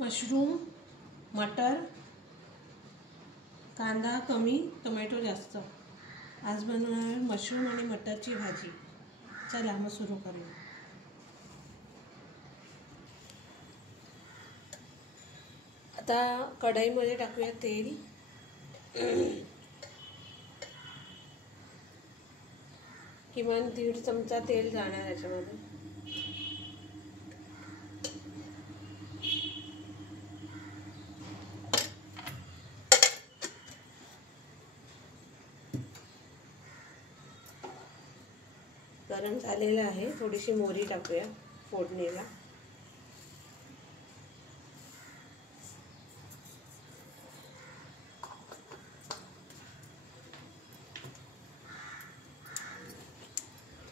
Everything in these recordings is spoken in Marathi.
मशरूम, मटर, कांदा कमी, टोमॅटो जास्त. आज बनवणार आहे मशरूम आणि मटरची भाजी. चला मग सुरू करूया. आता कढईमध्ये टाकूया तेल. किमान 1.5 चमचा तेल जाणार याच्यामध्ये. गरम झालेलं आहे. थोडीशी मोहरी टाकूया फोडणीला.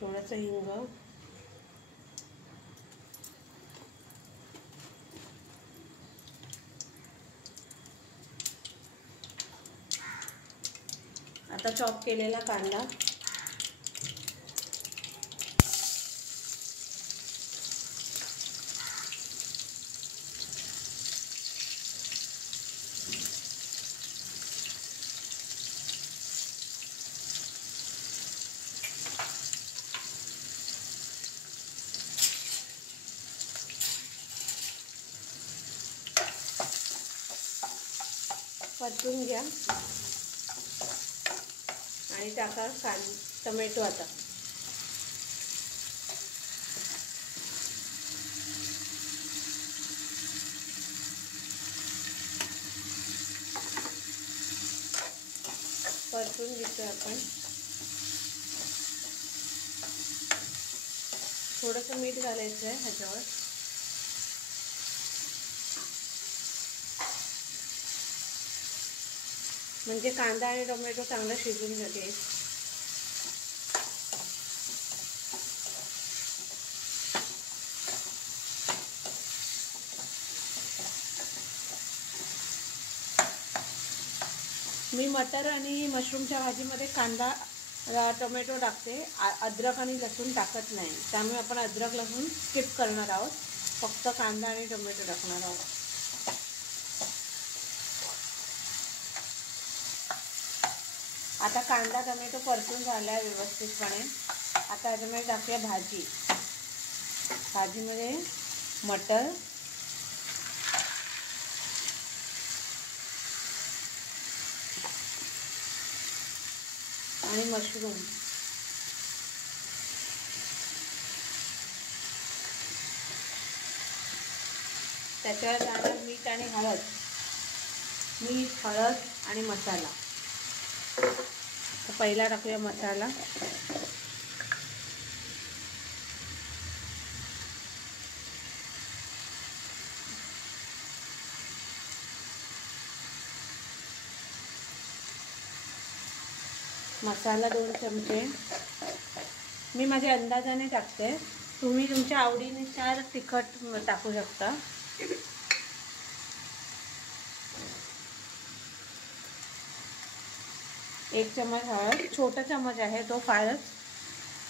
थोडंसं हिंग, आता चॉप केलेला कांदा, परतून घ्या आणि टाका टोमॅटो. आता परतून घेतो आपण. थोडंसं मीठ घालायचं आहे ह्याच्यावर. म्हणजे कांदा आणि टोमॅटो चांगलं शिजून जाते. मी मटर आणि मशरूमच्या भाजीमध्ये कांदा टोमॅटो टाकते. अद्रक आणि लसूण टाकत नाही. त्यामुळे आपण अद्रक लसूण स्किप करणार आहोत. फक्त कांदा आणि टोमॅटो टाकणार आहोत. आता कांदा टोमॅटो परतून झाला आहे व्यवस्थितपणे. आता याच्यामध्ये टाकूया भाजी. भाजीमध्ये मटर, आणि मशरूम. त्याच्यावर जाणार मीठ आणि हळद. मीठ, हळद आणि मसाला. तर पहिला टाकूया मसाला. मसाला 2 चमचे. मी माझ्या अंदाजाने टाकते. तुम्ही तुमच्या आवडीनुसार तिखट टाकू शकता. एक चमच हळद. छोटा चमच आहे तो, फारच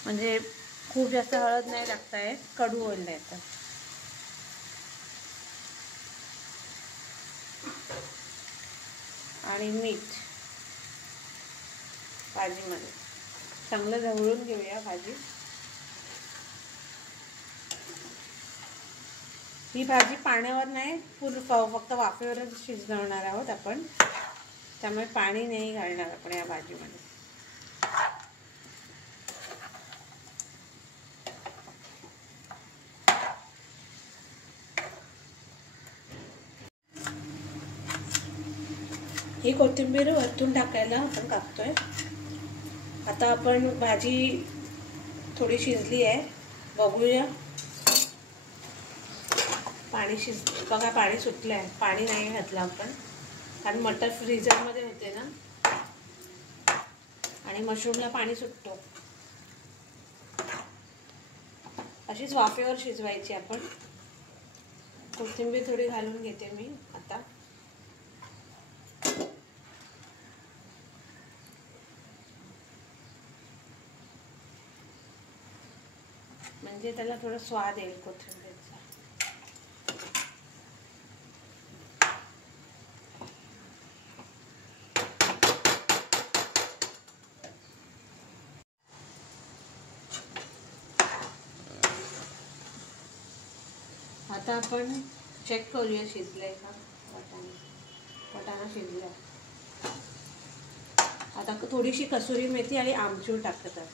म्हणजे खूप जास्त हळद नाही टाकता येत, कडू होईल नाही तर. आणि मीठ भाजीमध्ये. चांगलं ढवळून घेऊया भाजी. ही भाजी पाण्यावर नाही, फक्त वाफेवरच शिजवणार आहोत आपण. त्यामुळे पाणी नाही घालणार आपण या भाजीमध्ये. ही कोथिंबीर वरतून टाकायला आपण टाकतोय. आता आपण भाजी थोडी शिजली आहे, बघूया. पाणी बघा, पाणी सुटलं आहे. पाणी नाही घातलं आपण, कारण मटर फ्रीजरमध्ये होते ना, आणि मशरूमला पाणी सुटतो. अशीच वाफेवर शिजवायची आपण. कोथिंबीर थोडी घालून घेते मी आता. म्हणजे त्याला थोडा स्वाद येईल कोथिंबीरचा. आता आपण चेक करूया शिजलंय का वाटाणा शिजला. आता थोडीशी कसुरी मेथी आणि आमचूर टाकतात.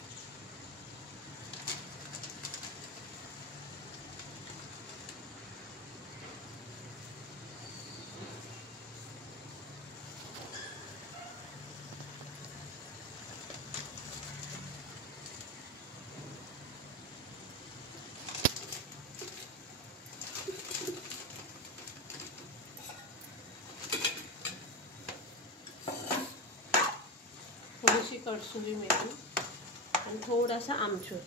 थोडीशी कसुरी मेथी आणि थोडासा आमचूर.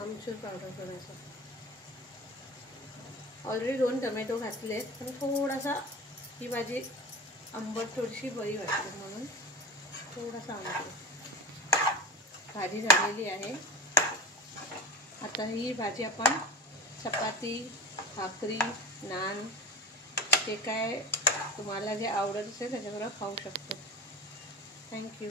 आमचूर पावडर थोडासा. ऑलरेडी 2 टोमॅटो घातलेत, पण थोडासा ही भाजी आंबट थोडीशी बरी वाटते म्हणून थोडासा आमचूर. भाजी झालेली आहे. आता ही भाजी आपण चपाती, भाकरी, नान जे काय तुम्हाला जे आवडत असेल त्याच्याबरोबर खाऊ शकतो. थँक्यू.